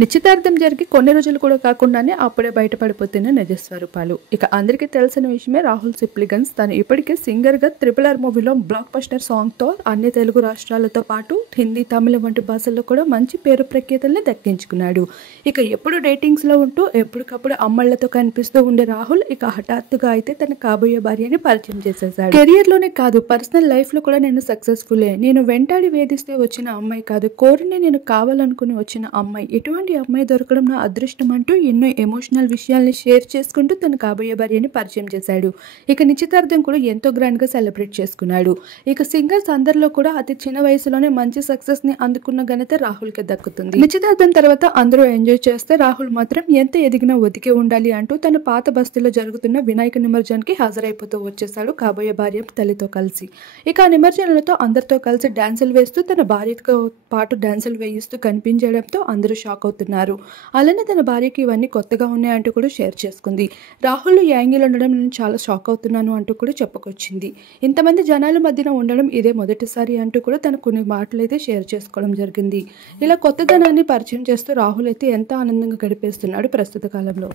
నిశ్చితార్థం జరిగి కొన్ని రోజులు కూడా కాకుండానే అప్పుడే బయటపడిపోతున్న నిజ స్వరూపాలు. ఇక అందరికీ తెలిసిన విషయమే రాహుల్ సిప్లిగన్స్ తను ఇప్పటికే సింగర్గా RRR మూవీలో బ్లాక్ బస్టర్ సాంగ్తో అన్ని తెలుగు రాష్ట్రాలతో పాటు హిందీ, తమిళ వంటి భాషల్లో కూడా మంచి పేరు ప్రఖ్యాతల్ని దక్కించుకున్నాడు. ఇక ఎప్పుడు డేటింగ్స్లో ఉంటూ ఎప్పటికప్పుడు అమ్మళ్లతో కనిపిస్తూ ఉండే రాహుల్ ఇక హఠాత్తుగా అయితే తన కాబోయే భార్యని పరిచయం చేసేసాడు. కెరియర్లోనే కాదు పర్సనల్ లైఫ్లో కూడా నేను సక్సెస్ఫుల్లే, నేను వెంటాడి వేధిస్తే వచ్చిన అమ్మాయి కాదు, కోరిని నేను కావాలనుకుని వచ్చిన అమ్మాయి, ఎటువంటి అమ్మాయి దొరకడం నా అదృష్టం అంటూ ఎన్నో ఎమోషనల్ విషయాల్ని షేర్ చేసుకుంటూ తన కాబోయే భార్యని పరిచయం చేశాడు. ఇక నిశ్చితార్థం కూడా ఎంతో గ్రాండ్ గా సెలబ్రేట్ చేసుకున్నాడు. ఇక సింగర్స్ అందరిలో కూడా అతి చిన్న వయసులోనే మంచి సక్సెస్ ని అందుకున్న ఘనత రాహుల్ కి దక్కుతుంది. నిశ్చితార్థం తర్వాత అందరూ ఎంజాయ్ చేస్తే రాహుల్ మాత్రం ఎంత ఎదిగినా ఒదిగే ఉండాలి అంటూ తన పాత బస్తీలో జరుగుతున్న వినాయక నిమజ్జనానికి హాజరైపోతూ వచ్చేసాడు కాబోయే భార్య తల్లితో కలిసి. ఇక ఆ నిమజ్జనాలతో అందరితో కలిసి డాన్సులు వేస్తూ తన భార్యతో పాటు డాన్సులు వేయిస్తూ కనిపించడంతో అందరూ షాక్ అవుతున్నారు. అలానే తన భార్యకి ఇవన్నీ కొత్తగా ఉన్నాయంటూ కూడా షేర్ చేసుకుంది. రాహుల్ యాంగిల్ ఉండడం నేను చాలా షాక్ అవుతున్నాను అంటూ కూడా చెప్పుకొచ్చింది. ఇంతమంది జనాల మధ్యన ఉండడం ఇదే మొదటిసారి అంటూ కూడా తన కొన్ని మాటలు అయితే షేర్ చేసుకోవడం జరిగింది. ఇలా కొత్తదనాన్ని పరిచయం చేస్తూ రాహుల్ అయితే ఎంతో ఆనందంగా గడిపేస్తున్నాడు ప్రస్తుత కాలంలో.